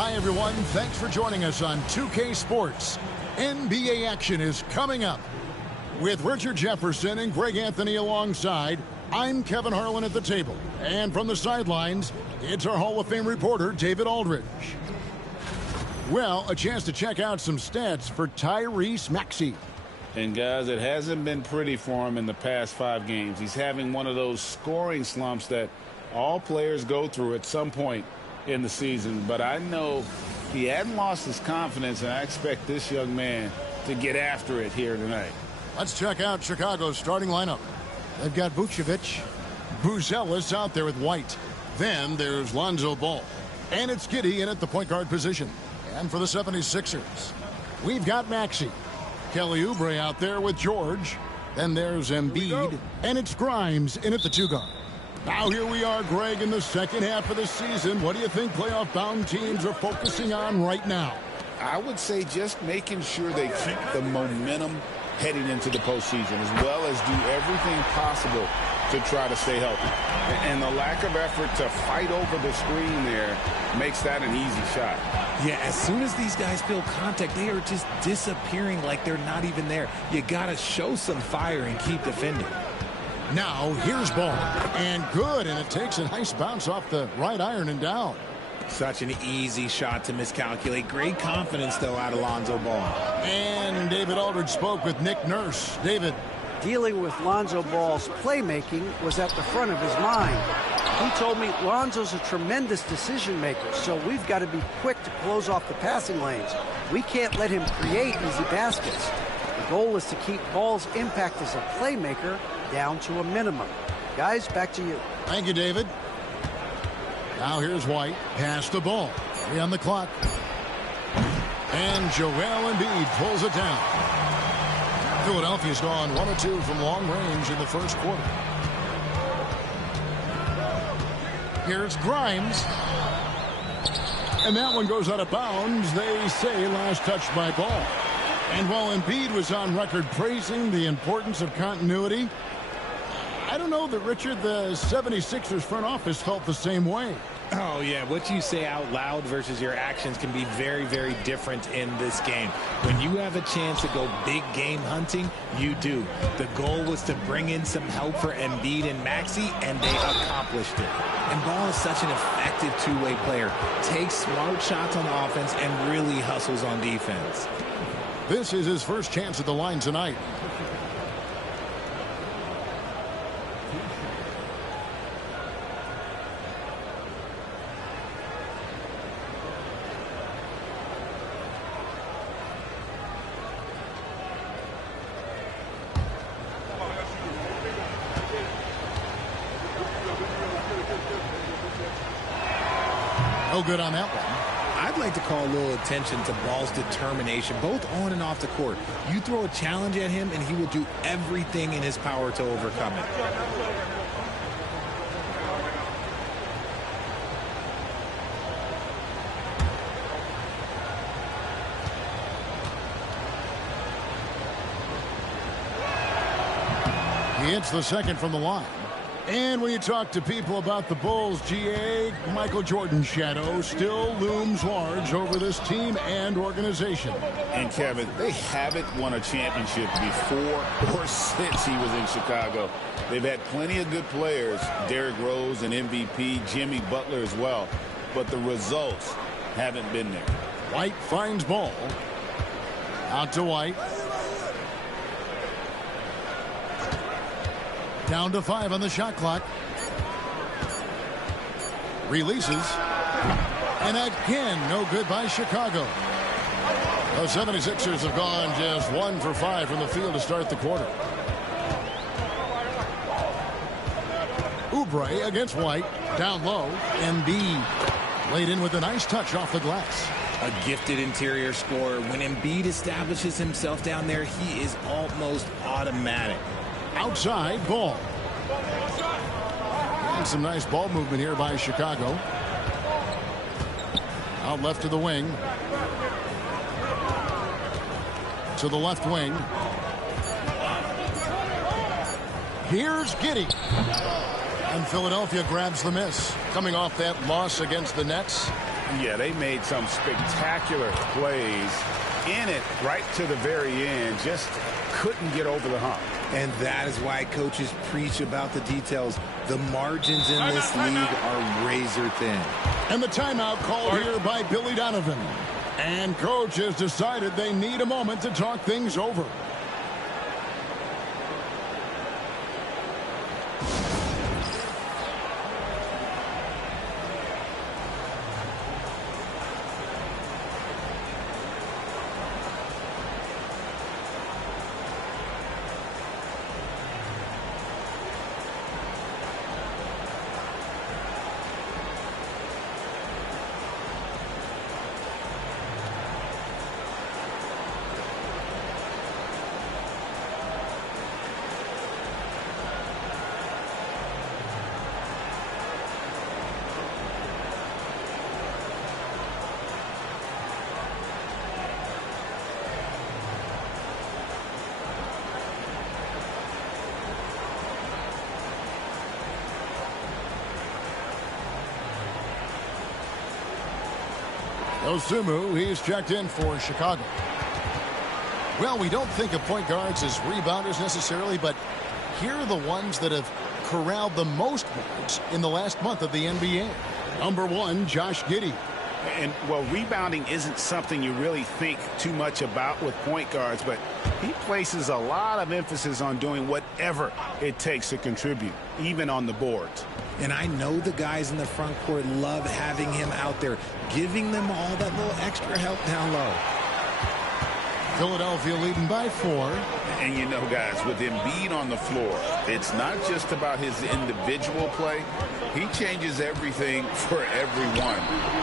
Hi, everyone. Thanks for joining us on 2K Sports. NBA action is coming up. With Richard Jefferson and Greg Anthony alongside, I'm Kevin Harlan at the table. And from the sidelines, it's our Hall of Fame reporter, David Aldridge. Well, a chance to check out some stats for Tyrese Maxey. And, guys, it hasn't been pretty for him in the past 5 games. He's having one of those scoring slumps that all players go through at some point in the season. But I know he hadn't lost his confidence, and I expect this young man to get after it here tonight. Let's check out Chicago's starting lineup. They've got Vucevic, Buzelis out there with White. Then there's Lonzo Ball. And it's Giddey in at the point guard position. And for the 76ers, we've got Maxey. Kelly Oubre out there with George. Then there's Embiid. And it's Grimes in at the 2 guard. Now here we are, Greg, in the second half of the season. What do you think playoff-bound teams are focusing on right now? I would say just making sure they keep the momentum heading into the postseason, as well as do everything possible to try to stay healthy. And the lack of effort to fight over the screen there makes that an easy shot. Yeah, as soon as these guys feel contact, they are just disappearing like they're not even there. You got to show some fire and keep defending. Now, here's Ball. And good, and it takes a nice bounce off the right iron and down. Such an easy shot to miscalculate. Great confidence, though, out of Lonzo Ball. And David Aldridge spoke with Nick Nurse. David. Dealing with Lonzo Ball's playmaking was at the front of his mind. He told me Lonzo's a tremendous decision maker, so we've got to be quick to close off the passing lanes. We can't let him create easy baskets. The goal is to keep Ball's impact as a playmaker down to a minimum. Guys, back to you. Thank you, David. Now here's White. Pass the ball. 3 on the clock. And Joel Embiid pulls it down. Philadelphia's gone 1 of 2 from long range in the first quarter. Here's Grimes. And that one goes out of bounds. They say last touch by Ball. And while Embiid was on record praising the importance of continuity, I don't know that, Richard, the 76ers front office felt the same way. Oh, yeah. What you say out loud versus your actions can be very, very different in this game. When you have a chance to go big game hunting, you do. The goal was to bring in some help for Embiid and Maxey, and they accomplished it. And Ball is such an effective two-way player. Takes smart shots on offense and really hustles on defense. This is his first chance at the line tonight. No good on that one. I'd like to call a little attention to Ball's determination, both on and off the court. You throw a challenge at him, and he will do everything in his power to overcome it. He hits the second from the line. And when you talk to people about the Bulls, GA, Michael Jordan's shadow still looms large over this team and organization. And, Kevin, they haven't won a championship before or since he was in Chicago. They've had plenty of good players, Derrick Rose and MVP, Jimmy Butler as well, but the results haven't been there. White finds Ball. Out to White. Down to 5 on the shot clock. Releases. And again, no good by Chicago. The 76ers have gone just 1 for 5 from the field to start the quarter. Oubre against White. Down low. Embiid laid in with a nice touch off the glass. A gifted interior scorer. When Embiid establishes himself down there, he is almost automatic. Outside, Ball. And some nice ball movement here by Chicago. Out left to the wing. To the left wing. Here's Giddey. And Philadelphia grabs the miss, coming off that loss against the Nets. Yeah, they made some spectacular plays in it right to the very end. Just couldn't get over the hump. And that is why coaches preach about the details. The margins in this league are razor thin. And the timeout called here by Billy Donovan. And coach has decided they need a moment to talk things over. Osumu, he's checked in for Chicago. Well, we don't think of point guards as rebounders necessarily, but here are the ones that have corralled the most boards in the last month of the NBA. Number 1, Josh Giddey. And, well, rebounding isn't something you really think too much about with point guards, but he places a lot of emphasis on doing whatever it takes to contribute, even on the boards. And I know the guys in the front court love having him out there, giving them all that little extra help down low. Philadelphia leading by 4. And you know, guys, with Embiid on the floor, it's not just about his individual play. He changes everything for everyone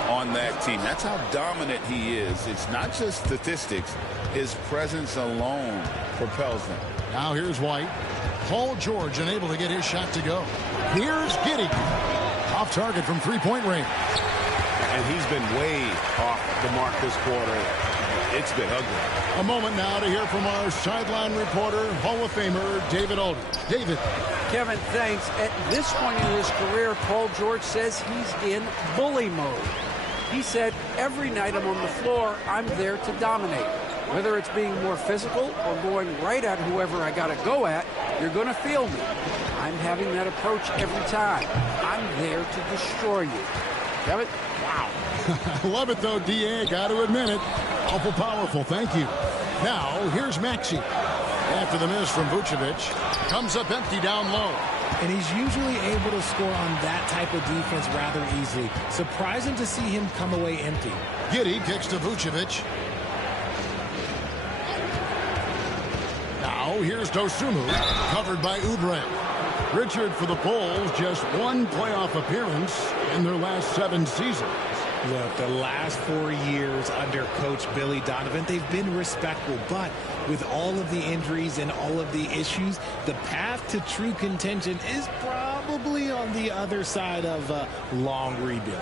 on that team. That's how dominant he is. It's not just statistics. His presence alone propels them. Now here's White. Paul George unable to get his shot to go. Here's Giddey. Off target from three-point range. And he's been way off the mark this quarter. It's been ugly. A moment now to hear from our sideline reporter, Hall of Famer David Aldridge. David. Kevin, thanks. At this point in his career, Paul George says he's in bully mode. He said, every night I'm on the floor, I'm there to dominate. Whether it's being more physical or going right at whoever I got to go at, you're going to feel me. I'm having that approach every time. I'm there to destroy you. Kevin? Wow. I love it, though, D.A. Got to admit it. Awful powerful. Thank you. Now, here's Maxey. After the miss from Vucevic, comes up empty down low. And he's usually able to score on that type of defense rather easily. Surprising to see him come away empty. Giddey kicks to Vucevic. Now, here's Dosunmu, covered by Oubre. Richard for the Bulls, just one playoff appearance in their last 7 seasons. Look, the last 4 years under Coach Billy Donovan, they've been respectful, but with all of the injuries and all of the issues, the path to true contention is probably on the other side of a long rebuild.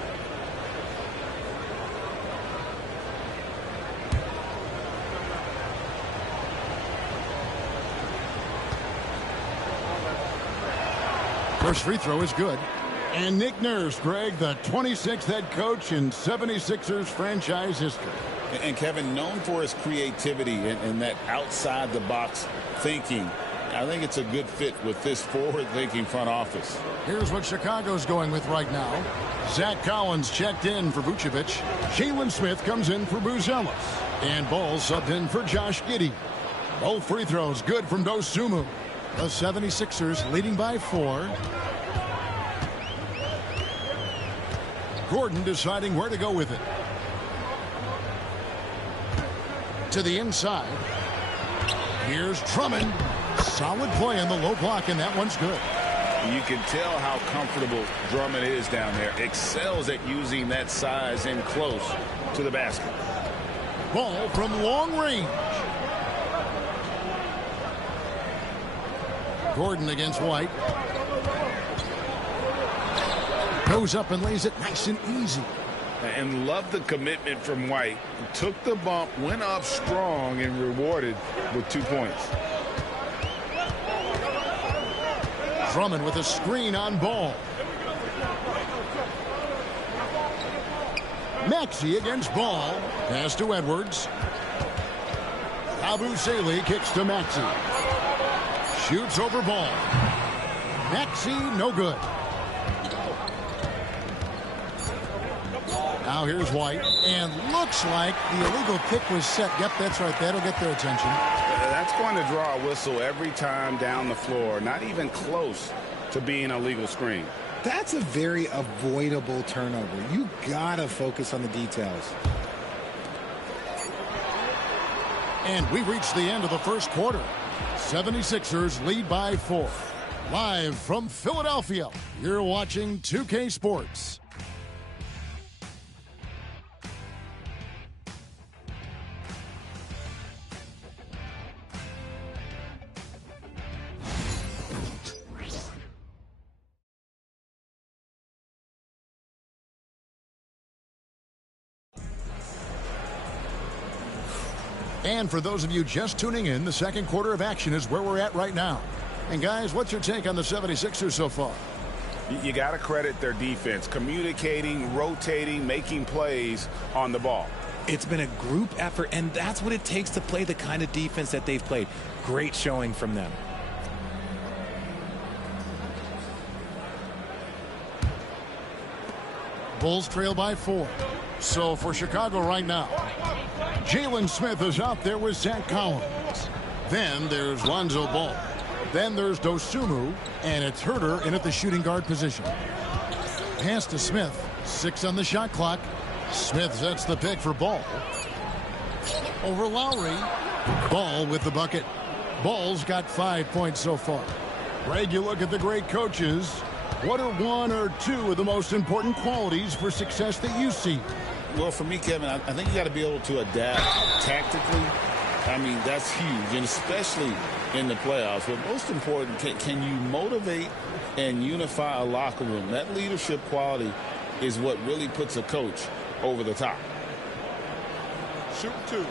First free throw is good. And Nick Nurse, Greg, the 26th head coach in 76ers franchise history. And Kevin, known for his creativity and that outside-the-box thinking, I think it's a good fit with this forward-thinking front office. Here's what Chicago's going with right now. Zach Collins checked in for Vucevic. Jalen Smith comes in for Buzelis. And Ball subbed in for Josh Giddey. Both free throws good from Dosunmu. The 76ers leading by 4. Gordon deciding where to go with it. To the inside. Here's Drummond. Solid play in the low block, and that one's good. You can tell how comfortable Drummond is down there. Excels at using that size in close to the basket. Ball from long range. Gordon against White. Goes up and lays it nice and easy. And love the commitment from White. Took the bump, went up strong, and rewarded with 2 points. Drummond with a screen on Ball. Maxey against Ball. Pass to Edwards. Abusele kicks to Maxey. Shoots over Ball. Maxey, no good. Now here's White. And looks like the illegal kick was set. Yep, that's right. That'll get their attention. That's going to draw a whistle every time down the floor. Not even close to being a legal screen. That's a very avoidable turnover. You gotta focus on the details. And we reach the end of the first quarter. 76ers lead by 4. Live from Philadelphia, you're watching 2K Sports. And for those of you just tuning in, the second quarter of action is where we're at right now. And guys, what's your take on the 76ers so far? You got to credit their defense, communicating, rotating, making plays on the ball. It's been a group effort, and that's what it takes to play the kind of defense that they've played. Great showing from them. Bulls trail by 4. So for Chicago right now, Jalen Smith is out there with Zach Collins. Then there's Lonzo Ball. Then there's Dosunmu, and it's Herter in at the shooting guard position. Pass to Smith. 6 on the shot clock. Smith sets the pick for Ball. Over Lowry. Ball with the bucket. Ball's got 5 points so far. Greg, you look at the great coaches. What are one or two of the most important qualities for success that you see? Well, for me, Kevin, I think you got to be able to adapt tactically. I mean, that's huge, and especially in the playoffs. But most important, can you motivate and unify a locker room? That leadership quality is what really puts a coach over the top. Shoot 2.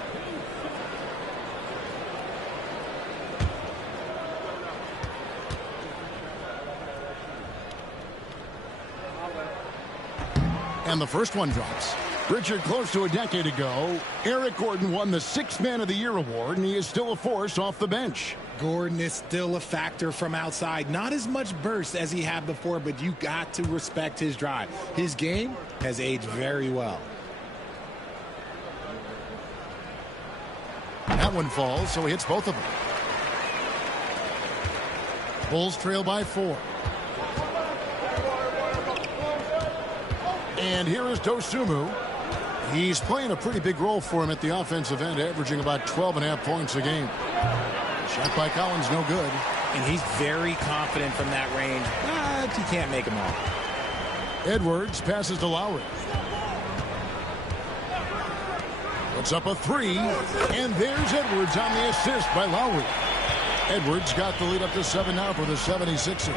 And the first one drops. Richard, close to a decade ago, Eric Gordon won the 6th Man of the Year award, and he is still a force off the bench. Gordon is still a factor from outside. Not as much burst as he had before, but you got to respect his drive. His game has aged very well. That one falls, so he hits both of them. Bulls trail by 4. And here is Dosunmu. He's playing a pretty big role for him at the offensive end, averaging about 12.5 points a game. Shot by Collins, no good. And he's very confident from that range, but he can't make them all. Edwards passes to Lowry. Puts up a 3, and there's Edwards on the assist by Lowry. Edwards got the lead up to 7 now for the 76ers.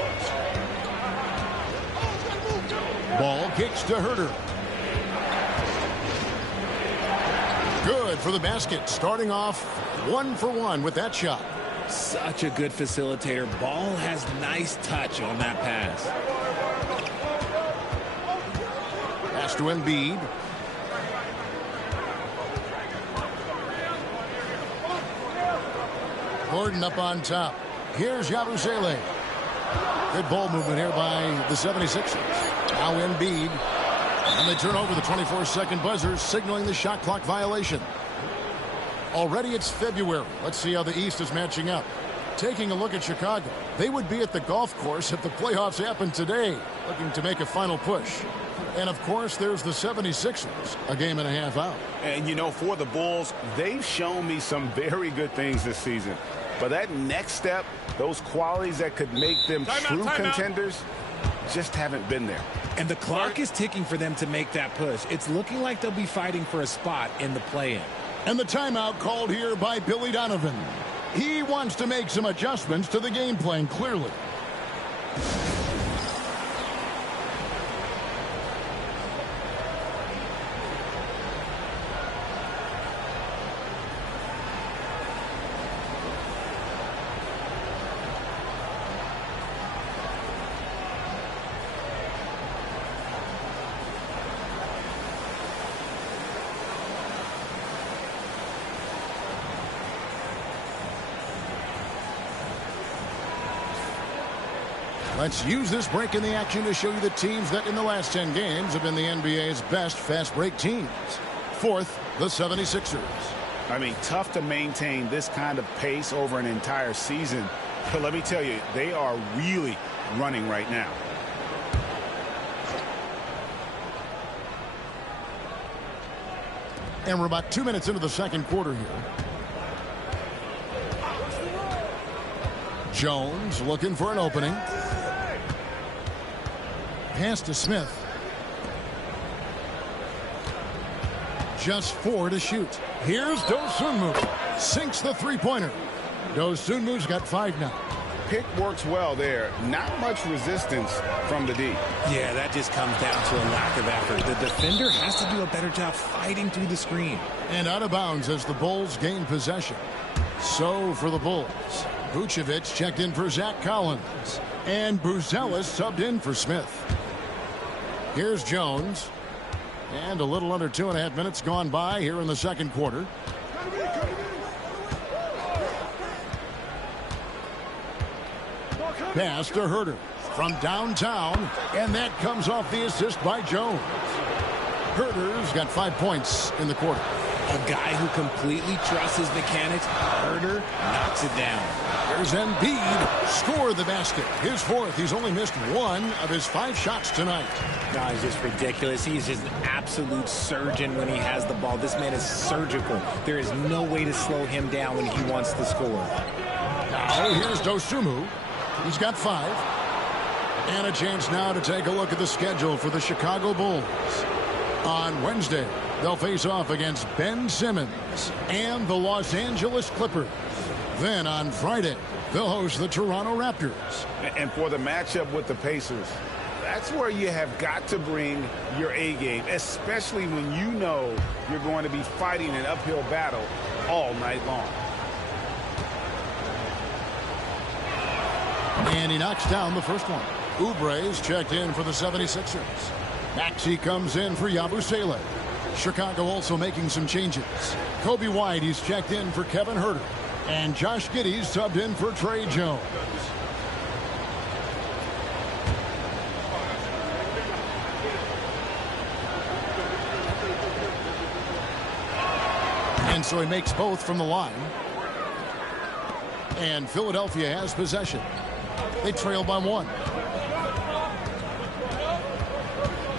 Ball kicks to Herter. Good for the basket. Starting off 1 for 1 with that shot. Such a good facilitator. Ball has nice touch on that pass. Pass to Embiid. Gordon up on top. Here's Yabusele. Good ball movement here by the 76ers. Now Embiid. And they turn over the 24-second buzzer, signaling the shot clock violation. Already it's February. Let's see how the East is matching up. Taking a look at Chicago, they would be at the golf course if the playoffs happened today, looking to make a final push. And, of course, there's the 76ers, a game and a half out. And, you know, for the Bulls, they've shown me some very good things this season. But that next step, those qualities that could make them true contenders, just haven't been there. And the clock is ticking for them to make that push. It's looking like they'll be fighting for a spot in the play-in. And the timeout called here by Billy Donovan. He wants to make some adjustments to the game plan, clearly. Let's use this break in the action to show you the teams that in the last 10 games have been the NBA's best fast break teams. Fourth, the 76ers. I mean, tough to maintain this kind of pace over an entire season. But let me tell you, they are really running right now. And we're about 2 minutes into the second quarter here. Jones looking for an opening. Pass to Smith. Just 4 to shoot. Here's Dosunmu. Sinks the three-pointer. Dosunmu's got 5 now. Pick works well there. Not much resistance from the D. Yeah, that just comes down to a lack of effort. The defender has to do a better job fighting through the screen. And out of bounds as the Bulls gain possession. So for the Bulls, Vucevic checked in for Zach Collins. And Buzelis subbed in for Smith. Here's Jones. And a little under 2.5 minutes gone by here in the second quarter. Pass to Herter from downtown, and that comes off the assist by Jones. Herter's got 5 points in the quarter. A guy who completely trusts his mechanics. Herter knocks it down. There's Embiid. Score the basket. His 4th. He's only missed 1 of his 5 shots tonight. No, he's just ridiculous. He's just an absolute surgeon when he has the ball. This man is surgical. There is no way to slow him down when he wants to score. Now here's Dosunmu. He's got 5. And a chance now to take a look at the schedule for the Chicago Bulls. On Wednesday, they'll face off against Ben Simmons and the Los Angeles Clippers. Then on Friday, they'll host the Toronto Raptors. And for the matchup with the Pacers, that's where you have got to bring your A game, especially when you know you're going to be fighting an uphill battle all night long. And he knocks down the first one. Oubre's checked in for the 76ers. Maxey comes in for Yabusele. Chicago also making some changes. Kobe White, he's checked in for Kevin Herter. And Josh Giddey's subbed in for Trey Jones. And so he makes both from the line. And Philadelphia has possession. They trail by 1.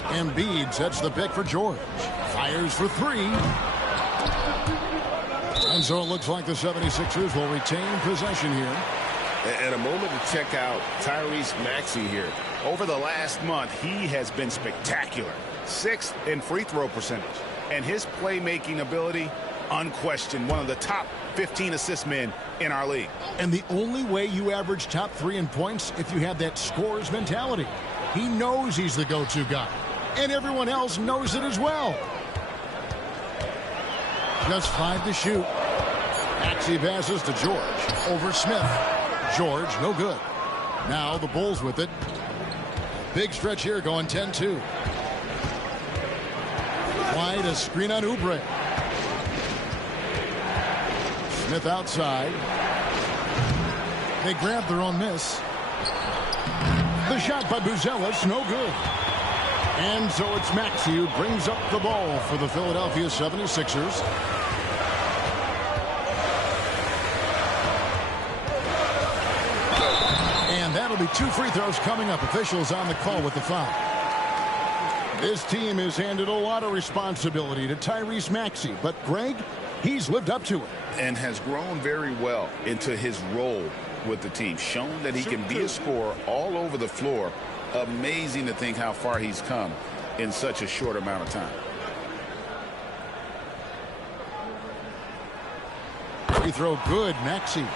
Embiid sets the pick for George. Fires for 3. And so it looks like the 76ers will retain possession here. And a moment to check out Tyrese Maxey here. Over the last month, he has been spectacular. 6th in free throw percentage. And his playmaking ability, unquestioned, one of the top 15 assist men in our league. And the only way you average top 3 in points if you have that scorer's mentality. He knows he's the go-to guy. And everyone else knows it as well. Just 5 to shoot. Maxey passes to George. Over Smith. George, no good. Now the Bulls with it. Big stretch here going 10-2. Wide a screen on Oubre. Smith outside. They grab their own miss. The shot by Buzelis, no good. And so it's Maxey who brings up the ball for the Philadelphia 76ers. And that'll be 2 free throws coming up. Officials on the call with the foul. This team has handed a lot of responsibility to Tyrese Maxey, but Greg, he's lived up to it. And has grown very well into his role with the team. Shown that he can be a scorer all over the floor. Amazing to think how far he's come in such a short amount of time. Free throw good, Maxey.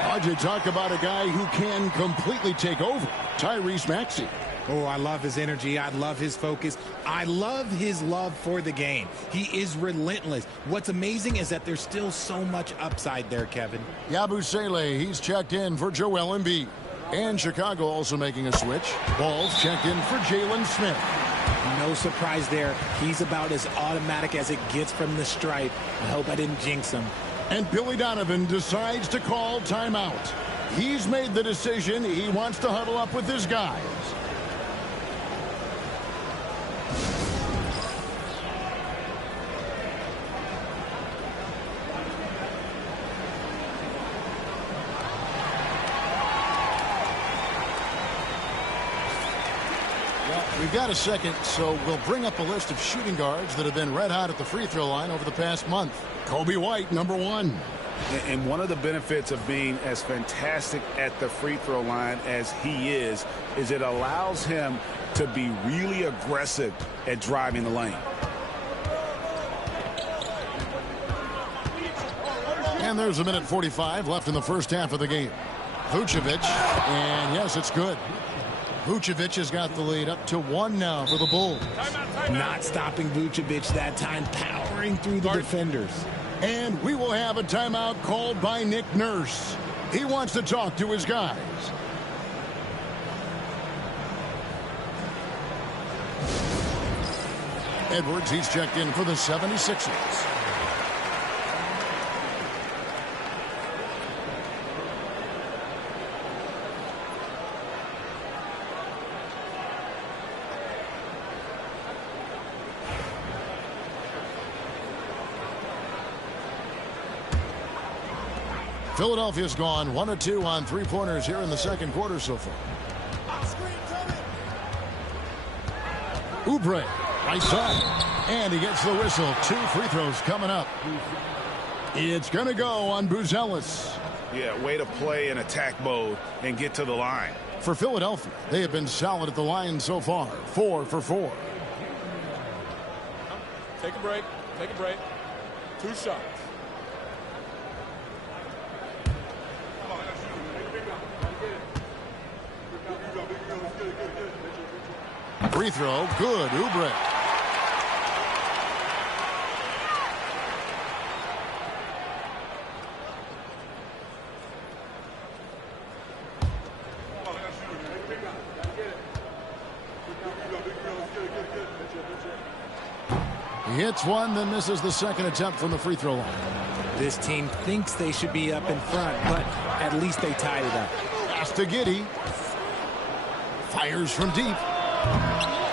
How'd you talk about a guy who can completely take over? Tyrese Maxey. Oh, I love his energy. I love his focus. I love his love for the game. He is relentless. What's amazing is that there's still so much upside there, Kevin. Yabusele, he's checked in for Joel Embiid. And Chicago also making a switch. Ball's checked in for Jalen Smith. No surprise there. He's about as automatic as it gets from the stripe. I hope I didn't jinx him. And Billy Donovan decides to call timeout. He's made the decision. He wants to huddle up with his guys. We've got a second, so we'll bring up a list of shooting guards that have been red hot at the free throw line over the past month. Kobe White, number 1. And one of the benefits of being as fantastic at the free throw line as he is it allows him to be really aggressive at driving the lane. And there's 1:45 left in the first half of the game. Vucevic, and yes, it's good. Vucevic has got the lead up to 1 now for the Bulls. Not stopping Vucevic that time, powering through the defenders. And we will have a timeout called by Nick Nurse. He wants to talk to his guys. Edwards, he's checked in for the 76ers. Philadelphia's gone 1 of 2 on three-pointers here in the second quarter so far. Oubre, right side. And he gets the whistle. 2 free throws coming up. It's going to go on Buzelis. Yeah, way to play in attack mode and get to the line. For Philadelphia, they have been solid at the line so far. 4 for 4. Take a break. Take a break. 2 shots. Free throw, good. Oubre. He hits one, then misses the second attempt from the free throw line. This team thinks they should be up in front, but at least they tied it up. Pass to Giddey. Fires from deep.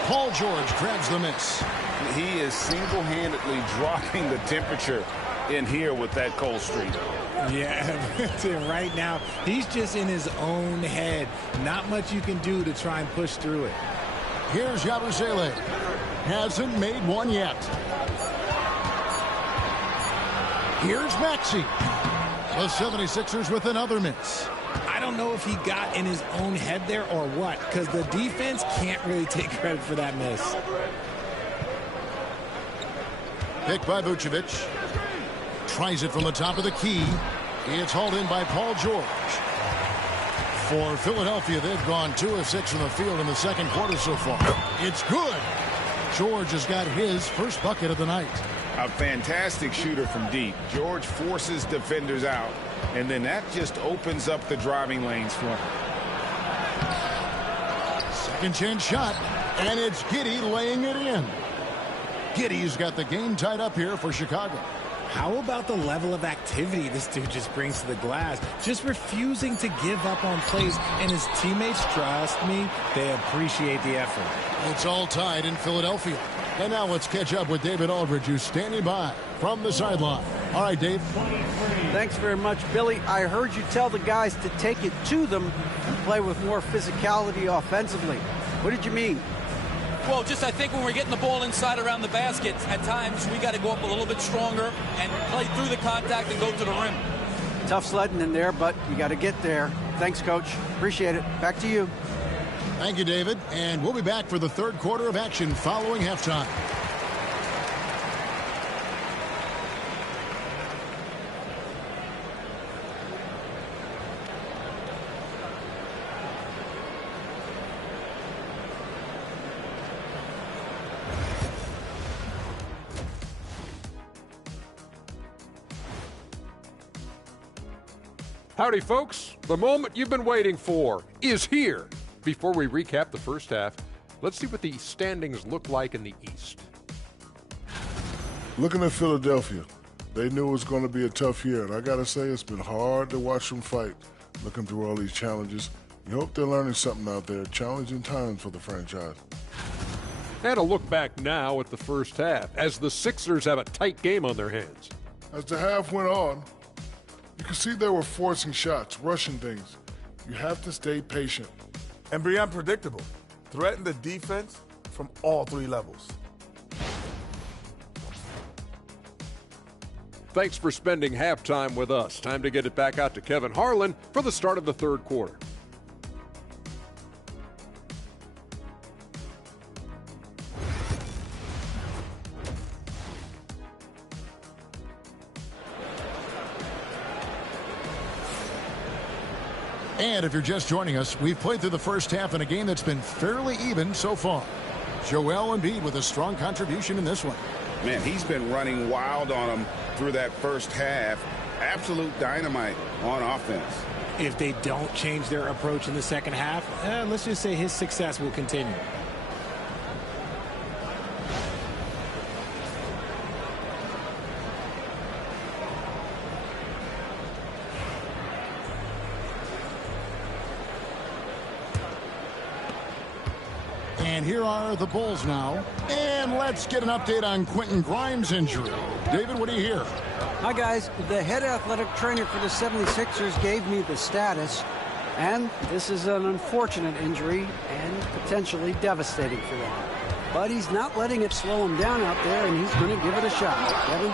Paul George grabs the miss. He is single-handedly dropping the temperature in here with that cold streak. Yeah, right now, he's just in his own head. Not much you can do to try and push through it. Here's Yabusele. Hasn't made one yet. Here's Maxey. The 76ers with another miss. I don't know if he got in his own head there or what, because the defense can't really take credit for that miss. Picked by Vucevic. Tries it from the top of the key. It's hauled in by Paul George. For Philadelphia, they've gone 2 of 6 from the field in the second quarter so far. It's good. George has got his first bucket of the night. A fantastic shooter from deep. George forces defenders out, and then that just opens up the driving lanes for him. Second chance shot, and it's Giddey laying it in. Giddey's got the game tied up here for Chicago. How about the level of activity this dude just brings to the glass? Just refusing to give up on plays, and his teammates, trust me, they appreciate the effort. It's all tied in Philadelphia. And now let's catch up with David Aldridge, who's standing by from the sideline. All right, Dave. Thanks very much, Billy. I heard you tell the guys to take it to them and play with more physicality offensively. What did you mean? Well, just I think when we're getting the ball inside around the basket, at times we got to go up a little bit stronger and play through the contact and go to the rim. Tough sledding in there, but you got to get there. Thanks, Coach. Appreciate it. Back to you. Thank you, David. And we'll be back for the third quarter of action following halftime. Howdy, folks. The moment you've been waiting for is here. Before we recap the first half, let's see what the standings look like in the East. Looking at Philadelphia, they knew it was going to be a tough year, and I got to say it's been hard to watch them fight. looking through all these challenges. You hope they're learning something out there. Challenging times for the franchise. And a look back now at the first half as the Sixers have a tight game on their hands. As the half went on, you could see they were forcing shots, rushing things. You have to stay patient. And be unpredictable. Threaten the defense from all three levels. Thanks for spending halftime with us. Time to get it back out to Kevin Harlan for the start of the third quarter. And if you're just joining us, we've played through the first half in a game that's been fairly even so far. Joel Embiid with a strong contribution in this one. Man, he's been running wild on them through that first half. Absolute dynamite on offense. If they don't change their approach in the second half, let's just say his success will continue. And here are the Bulls now. And let's get an update on Quentin Grimes' injury. David, what do you hear? Hi, guys. The head athletic trainer for the 76ers gave me the status. And this is an unfortunate injury and potentially devastating for them. But he's not letting it slow him down out there, and he's going to give it a shot. Kevin?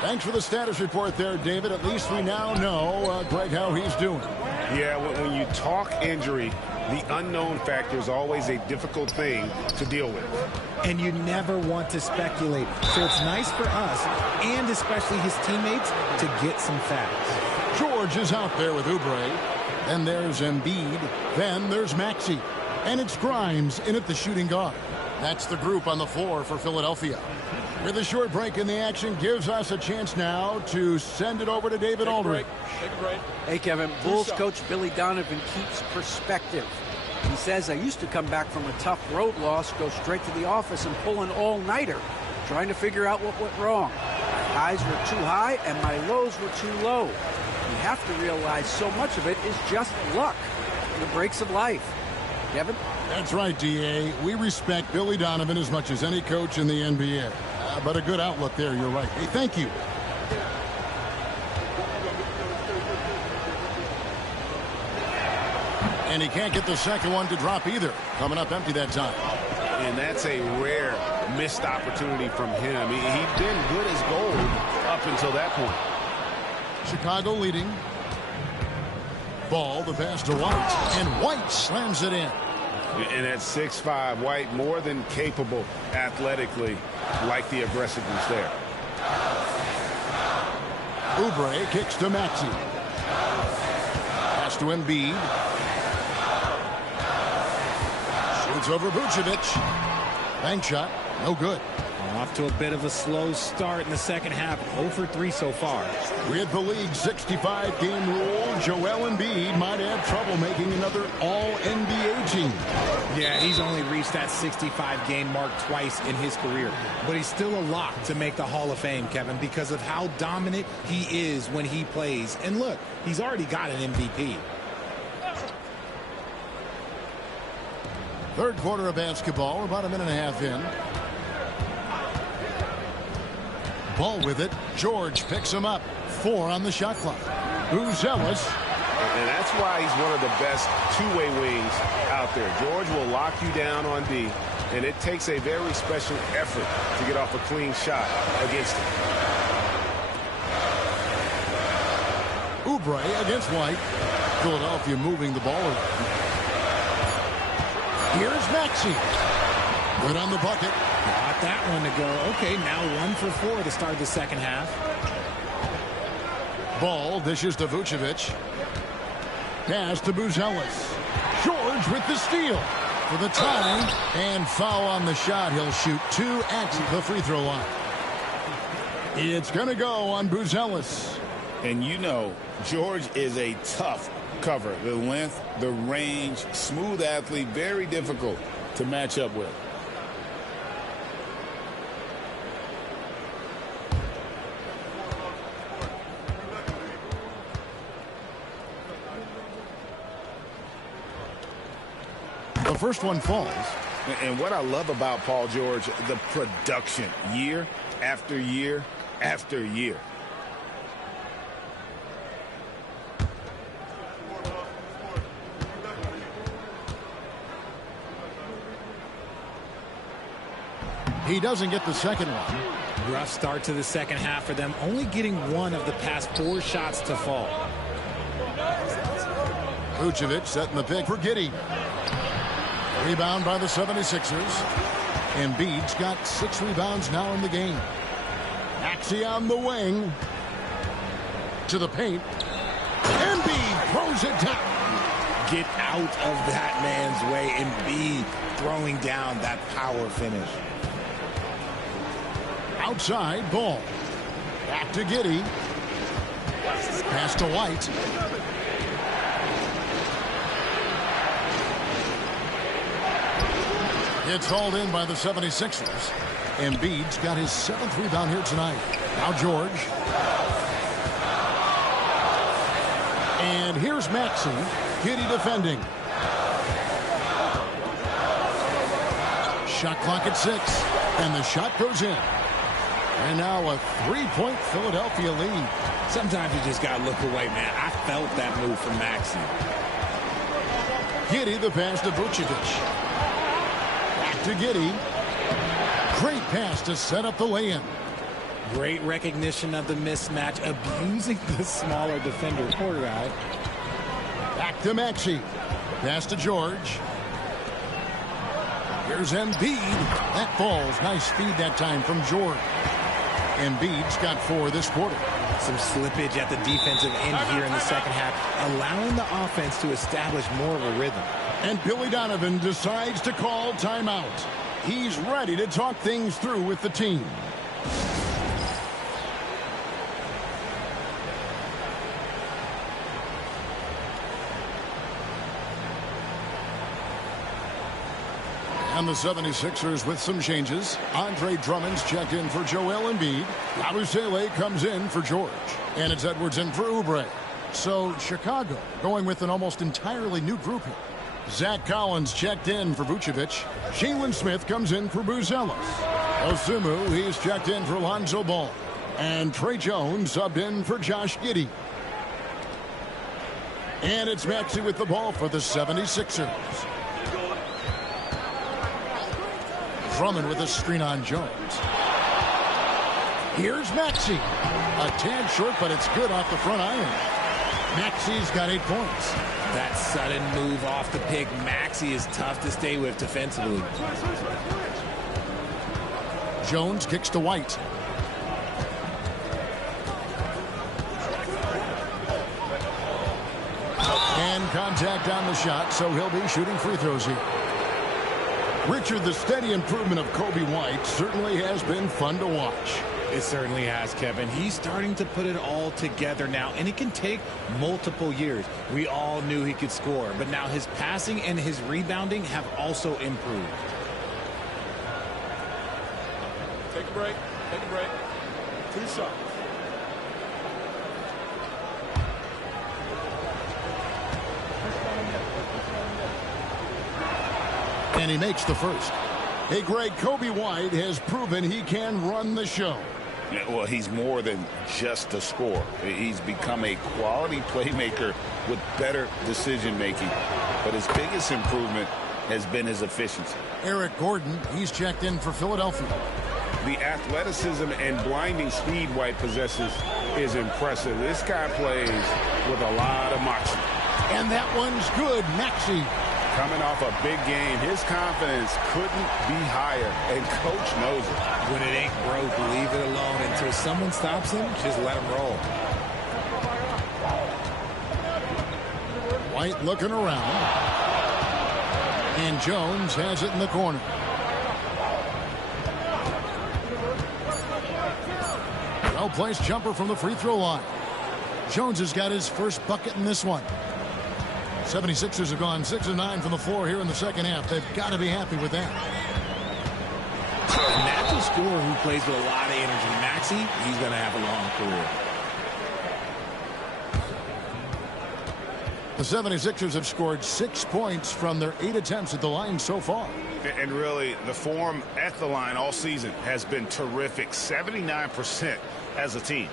Thanks for the status report there, David. At least we now know, Greg, how he's doing. Yeah, when you talk injury, the unknown factor is always a difficult thing to deal with. And you never want to speculate. So it's nice for us, and especially his teammates, to get some facts. George is out there with Oubre. Then there's Embiid. Then there's Maxey. And it's Grimes in at the shooting guard. That's the group on the floor for Philadelphia. With a short break in the action, gives us a chance now to send it over to David Aldridge. Take a break. Hey, Kevin. Bulls coach Billy Donovan keeps perspective. He says, I used to come back from a tough road loss, go straight to the office and pull an all-nighter, trying to figure out what went wrong. My highs were too high and my lows were too low. You have to realize so much of it is just luck, the breaks of life. Kevin? That's right, D.A. We respect Billy Donovan as much as any coach in the NBA. But a good outlook there, you're right. Hey, thank you. And he can't get the second one to drop either. Coming up empty that time. And that's a rare missed opportunity from him. He'd been good as gold up until that point. Chicago leading. Ball, the pass to White. And White slams it in. And at 6'5", White more than capable athletically, like the aggressiveness there. Oubre kicks to Maxey. Pass to Embiid. Shoots over Vucevic. Bank shot, no good. Off to a bit of a slow start in the second half. 0 for 3 so far. With the league's 65-game rule, Joel Embiid might have trouble making another All-NBA team. Yeah, he's only reached that 65-game mark twice in his career. But he's still a lock to make the Hall of Fame, Kevin, because of how dominant he is when he plays. And look, he's already got an MVP. Third quarter of basketball, about a minute and a half in. Ball with it. George picks him up. 4 on the shot clock. Buzelis. And that's why he's one of the best two-way wings out there. George will lock you down on D, and it takes a very special effort to get off a clean shot against him. Oubre against White. Philadelphia moving the ball around. Here's Maxey. Good on the bucket. Got that one to go. Okay, now 1 for 4 to start the second half. Ball dishes to Vucevic. Pass to Buzelis. George with the steal for the tie. And foul on the shot. He'll shoot 2 at the free throw line. It's going to go on Buzelis. And you know, George is a tough cover. The length, the range, smooth athlete, very difficult to match up with. The first one falls. And what I love about Paul George, the production, year after year after year. He doesn't get the second one. Rough start to the second half for them, only getting one of the past 4 shots to fall. Vucevic setting the pick for Giddey. Rebound by the 76ers. Embiid's got 6 rebounds now in the game. Maxey on the wing. To the paint. Embiid throws it down. Get out of that man's way. Embiid throwing down that power finish. Outside, ball. Back to Giddey. Pass to White. It's hauled in by the 76ers. Embiid's got his 7th rebound here tonight. Now George. And here's Maxey. Giddey defending. Shot clock at 6. And the shot goes in. And now a 3-point Philadelphia lead. Sometimes you just got to look away, man. I felt that move from Maxey. Giddey, the pass to Vucevic. Back to Giddey. Great pass to set up the lay-in. Great recognition of the mismatch, abusing the smaller defender. Poor guy. Back to Maxey. Pass to George. Here's Embiid. That falls. Nice speed that time from George. Embiid's got 4 this quarter. Some slippage at the defensive end here in the second half, allowing the offense to establish more of a rhythm. And Billy Donovan decides to call timeout. He's ready to talk things through with the team. And the 76ers with some changes. Andre Drummond's checked in for Joel Embiid. Yabusele comes in for George. And it's Edwards in for Oubre. So Chicago going with an almost entirely new group here. Zach Collins checked in for Vucevic. Jalen Smith comes in for Buzelis. Osumu, he's checked in for Lonzo Ball. And Trey Jones subbed in for Josh Giddey. And it's Maxey with the ball for the 76ers. Drummond with a screen on Jones. Here's Maxey. A tad short, but it's good off the front iron. Maxey's got 8 points. That sudden move off the pick, Maxey is tough to stay with defensively. Jones kicks to White. And contact on the shot, so he'll be shooting free throws here. Richard, the steady improvement of Kobe White certainly has been fun to watch. It certainly has, Kevin. He's starting to put it all together now, and it can take multiple years. We all knew he could score, but now his passing and his rebounding have also improved. Take a break. Take a break. 2 shots. And he makes the first. Hey, Greg, Kobe White has proven he can run the show. Yeah, well, he's more than just a scorer. He's become a quality playmaker with better decision-making. But his biggest improvement has been his efficiency. Eric Gordon, he's checked in for Philadelphia. The athleticism and blinding speed White possesses is impressive. This guy plays with a lot of moxie. And that one's good. Maxey. Coming off a big game, his confidence couldn't be higher, and coach knows it. When it ain't broke, leave it alone. Until someone stops him, just let him roll. White looking around. And Jones has it in the corner. Well-placed jumper from the free throw line. Jones has got his first bucket in this one. 76ers have gone 6 of 9 from the floor here in the second half. They've got to be happy with that. A natural scorer who plays with a lot of energy. Maxey, he's going to have a long career. The 76ers have scored 6 points from their 8 attempts at the line so far. And really, the form at the line all season has been terrific. 79% as a team.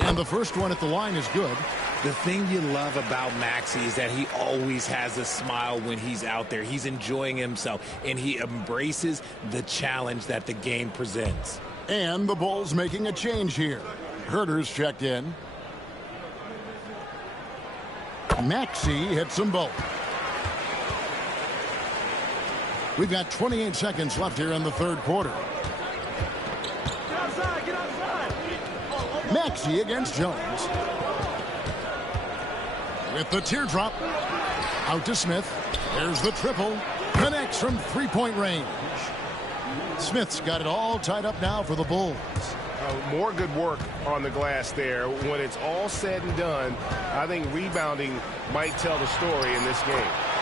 And the first one at the line is good. The thing you love about Maxey is that he always has a smile when he's out there. He's enjoying himself, and he embraces the challenge that the game presents. And the Bulls making a change here. Herter's checked in. Maxey hits them both. We've got 28 seconds left here in the third quarter. Maxey against Jones. With the teardrop. Out to Smith. There's the triple. Connects from three-point range. Smith's got it all tied up now for the Bulls. More good work on the glass there. When it's all said and done, I think rebounding might tell the story in this game.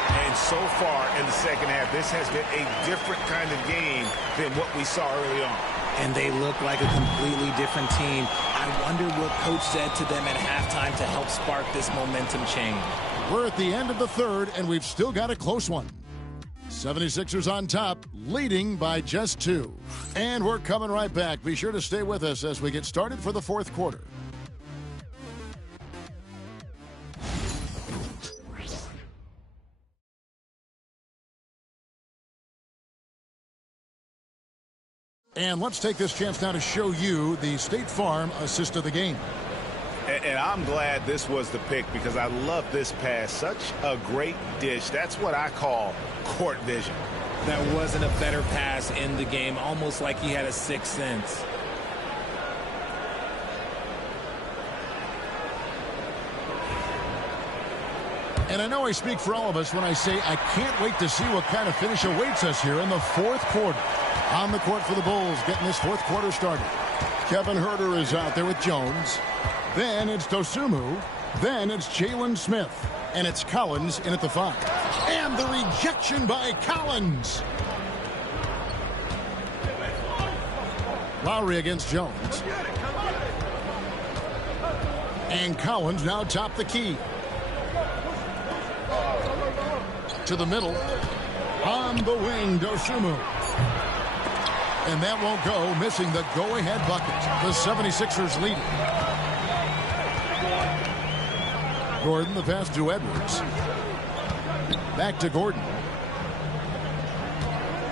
And so far in the second half, this has been a different kind of game than what we saw early on. And they look like a completely different team. I wonder what coach said to them at halftime to help spark this momentum change. We're at the end of the third, and we've still got a close one. 76ers on top, leading by just 2. And we're coming right back. Be sure to stay with us as we get started for the fourth quarter. And let's take this chance now to show you the State Farm assist of the game. And I'm glad this was the pick because I love this pass. Such a great dish. That's what I call court vision. There wasn't a better pass in the game, almost like he had a sixth sense. And I know I speak for all of us when I say I can't wait to see what kind of finish awaits us here in the fourth quarter. On the court for the Bulls, getting this fourth quarter started. Kevin Herter is out there with Jones. Then it's Dosunmu. Then it's Jalen Smith. And it's Collins in at the 5. And the rejection by Collins. Lowry against Jones. And Collins now top the key. To the middle. On the wing, Dosunmu. And that won't go, missing the go-ahead bucket. The 76ers lead. Gordon, the pass to Edwards. Back to Gordon.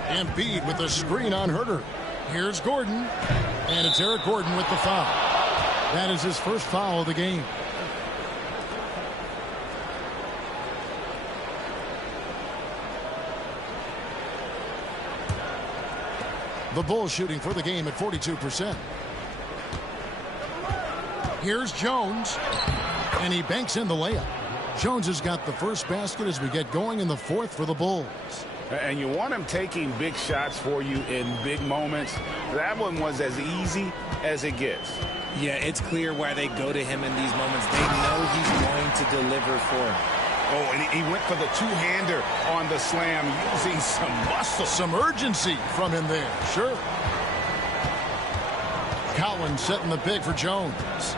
Embiid with the screen on Herter. Here's Gordon. And it's Eric Gordon with the foul. That is his first foul of the game. The Bulls shooting for the game at 42%. Here's Jones. And he banks in the layup. Jones has got the first basket as we get going in the fourth for the Bulls. And you want him taking big shots for you in big moments. That one was as easy as it gets. Yeah, it's clear why they go to him in these moments. They know he's going to deliver for them. Oh, and he went for the two-hander on the slam, using some muscle. Some urgency from him there, sure. Collins setting the pick for Jones.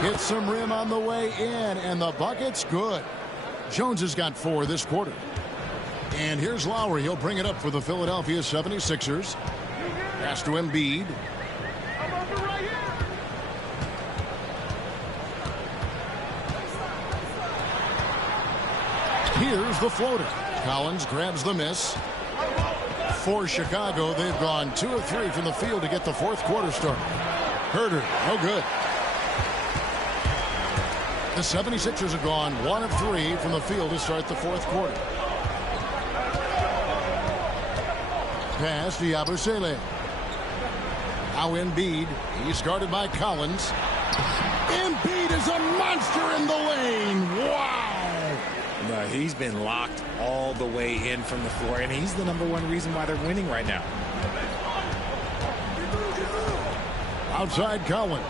Hits some rim on the way in, and the bucket's good. Jones has got 4 this quarter. And here's Lowry. He'll bring it up for the Philadelphia 76ers. Pass to Embiid. Here's the floater. Collins grabs the miss. For Chicago, they've gone 2 of 3 from the field to get the fourth quarter started. Herter, no good. The 76ers have gone 1 of 3 from the field to start the fourth quarter. Pass to Yabusele. Now Embiid. He's guarded by Collins. Embiid is a monster in the lane. Wow. No, he's been locked all the way in from the floor, and he's the #1 reason why they're winning right now. Outside Collins.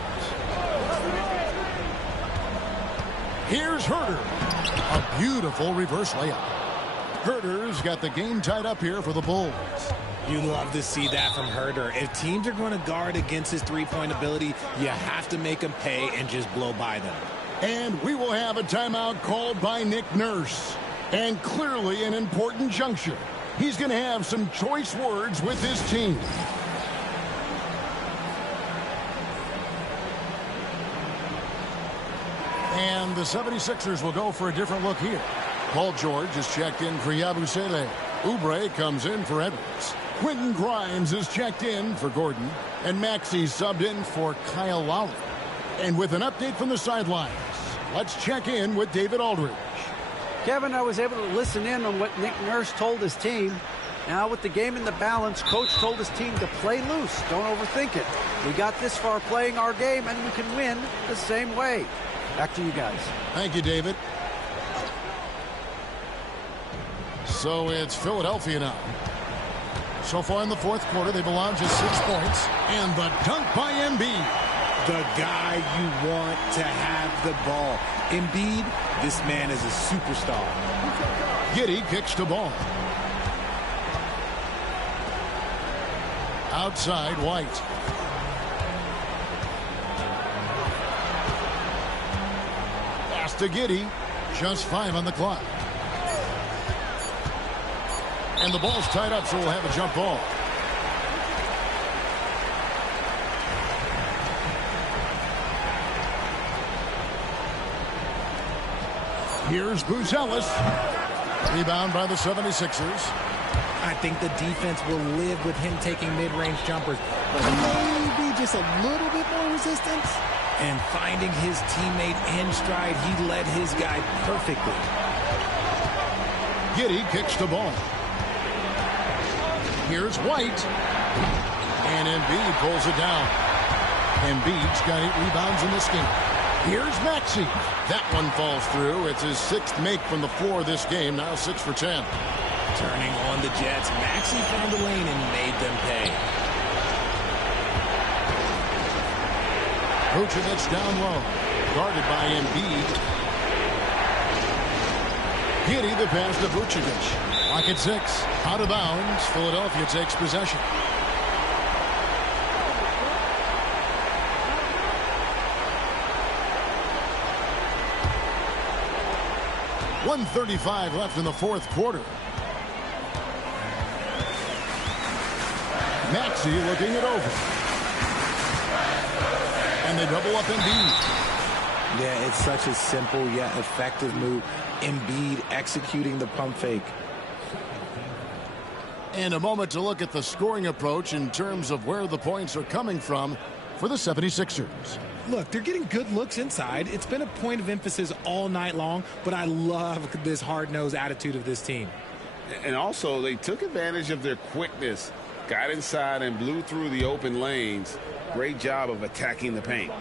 Here's Herder. A beautiful reverse layup. Herder's got the game tied up here for the Bulls. You love to see that from Herder. If teams are going to guard against his three-point ability, you have to make them pay and just blow by them. And we will have a timeout called by Nick Nurse. And clearly an important juncture. He's going to have some choice words with his team. And the 76ers will go for a different look here. Paul George is checked in for Yabusele. Oubre comes in for Edwards. Quentin Grimes is checked in for Gordon. And Maxey subbed in for Kyle Lowry. And with an update from the sidelines, let's check in with David Aldridge. Kevin, I was able to listen in on what Nick Nurse told his team. Now with the game in the balance, Coach told his team to play loose. Don't overthink it. We got this far playing our game, and we can win the same way. Back to you guys. Thank you, David. So it's Philadelphia now. So far in the fourth quarter, they've allowed just 6 points. And the dunk by Embiid. The guy you want to have the ball. Embiid, this man is a superstar. Giddey kicks the ball. Outside, White. Pass to Giddey. Just 5 on the clock. And the ball's tied up, so we'll have a jump ball. Here's Buzelis. Rebound by the 76ers. I think the defense will live with him taking mid-range jumpers, but maybe just a little bit more resistance. And finding his teammate in stride, he led his guy perfectly. Giddey kicks the ball. Here's White. And Embiid pulls it down. Embiid's got 8 rebounds in this game. Here's Maxey. That one falls through. It's his 6th make from the floor this game. Now 6 for 10. Turning on the Jets, Maxey found the lane and made them pay. Vucevic down low. Guarded by Embiid. Giddey the pass to Vucevic. Clock at 6. Out of bounds. Philadelphia takes possession. .135 left in the fourth quarter. Maxey looking it over. And they double up Embiid. Yeah, it's such a simple yet effective move. Embiid executing the pump fake. And a moment to look at the scoring approach in terms of where the points are coming from for the 76ers. Look, they're getting good looks inside. It's been a point of emphasis all night long, but I love this hard-nosed attitude of this team. And also, they took advantage of their quickness, got inside and blew through the open lanes. Great job of attacking the paint.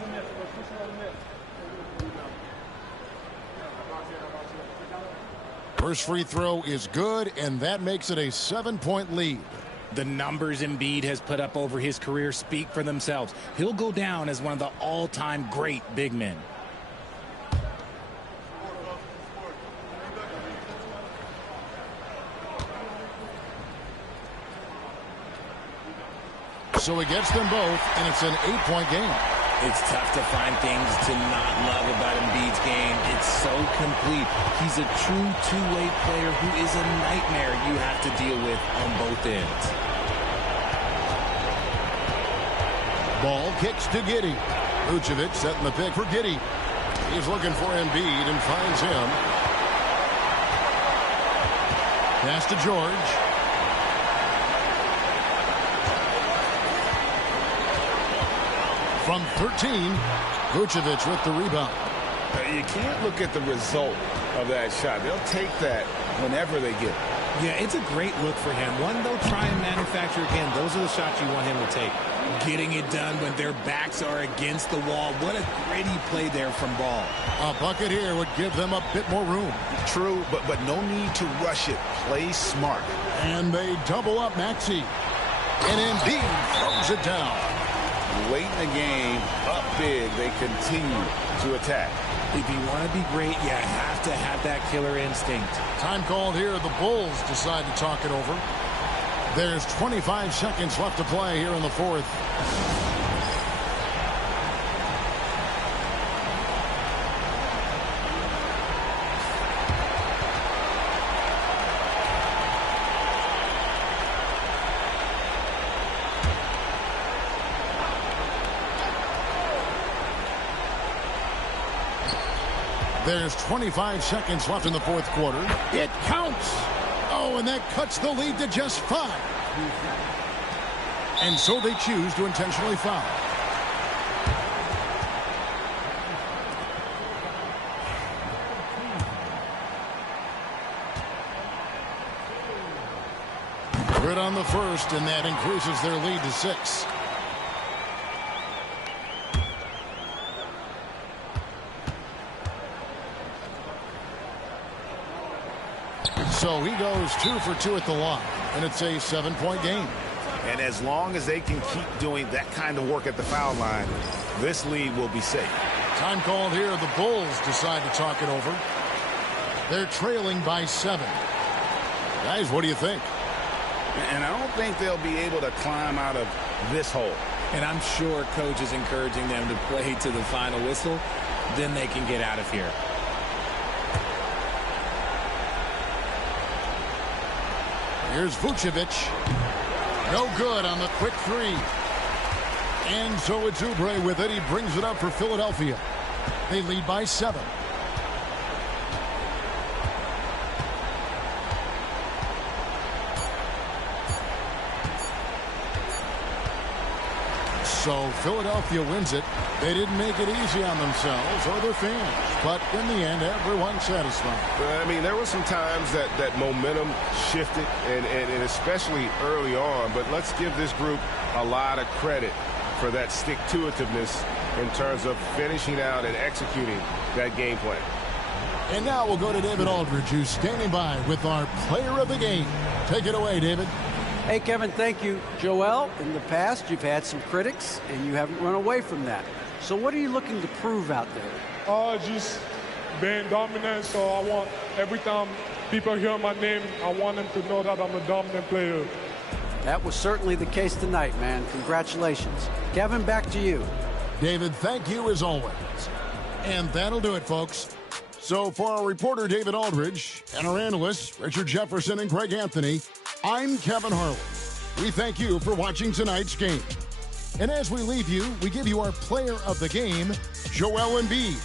First free throw is good, and that makes it a 7-point lead. The numbers Embiid has put up over his career speak for themselves. He'll go down as one of the all-time great big men. So he gets them both, and it's an 8-point game. It's tough to find things to not love about Embiid's game. It's so complete. He's a true two-way player who is a nightmare you have to deal with on both ends. Ball kicks to Giddey. Vucevic setting the pick for Giddey. He's looking for Embiid and finds him. Pass to George. From 13, Vucevic with the rebound. You can't look at the result of that shot. They'll take that whenever they get it. Yeah, it's a great look for him. One they'll try and manufacture again. Those are the shots you want him to take. Getting it done when their backs are against the wall. What a gritty play there from Ball. A bucket here would give them a bit more room. True, but no need to rush it. Play smart. And they double up Maxey. And Embiid throws it down. late in the game, up big, they continue to attack. If you want to be great, you have to have that killer instinct. Time called here. The Bulls decide to talk it over. There's 25 seconds left to play here in the fourth. There's 25 seconds left in the fourth quarter. It counts. Oh, and that cuts the lead to just 5. And so they choose to intentionally foul. Good on the first, and that increases their lead to 6. So he goes 2 for 2 at the line, and it's a 7-point game. And as long as they can keep doing that kind of work at the foul line, this lead will be safe. Time called here. The Bulls decide to talk it over. They're trailing by 7. Guys, what do you think? And I don't think they'll be able to climb out of this hole. And I'm sure coach is encouraging them to play to the final whistle. Then they can get out of here. Here's Vucevic. No good on the quick 3. And so it's Oubre with it. He brings it up for Philadelphia. They lead by 7. So Philadelphia wins it. They didn't make it easy on themselves or their fans. But in the end, everyone's satisfied. I mean, there were some times that momentum shifted, and especially early on. But let's give this group a lot of credit for that stick-to-itiveness in terms of finishing out and executing that game plan. And now we'll go to David Aldridge, who's standing by with our player of the game. Take it away, David. Hey, Kevin, thank you. Joel, in the past, you've had some critics, and you haven't run away from that. So what are you looking to prove out there? Just being dominant, so I want every time people hear my name, I want them to know that I'm a dominant player. That was certainly the case tonight, man. Congratulations. Kevin, back to you. David, thank you as always. And that'll do it, folks. So for our reporter, David Aldridge, and our analysts, Richard Jefferson and Greg Anthony, I'm Kevin Harlan. We thank you for watching tonight's game. And as we leave you, we give you our player of the game, Joel Embiid.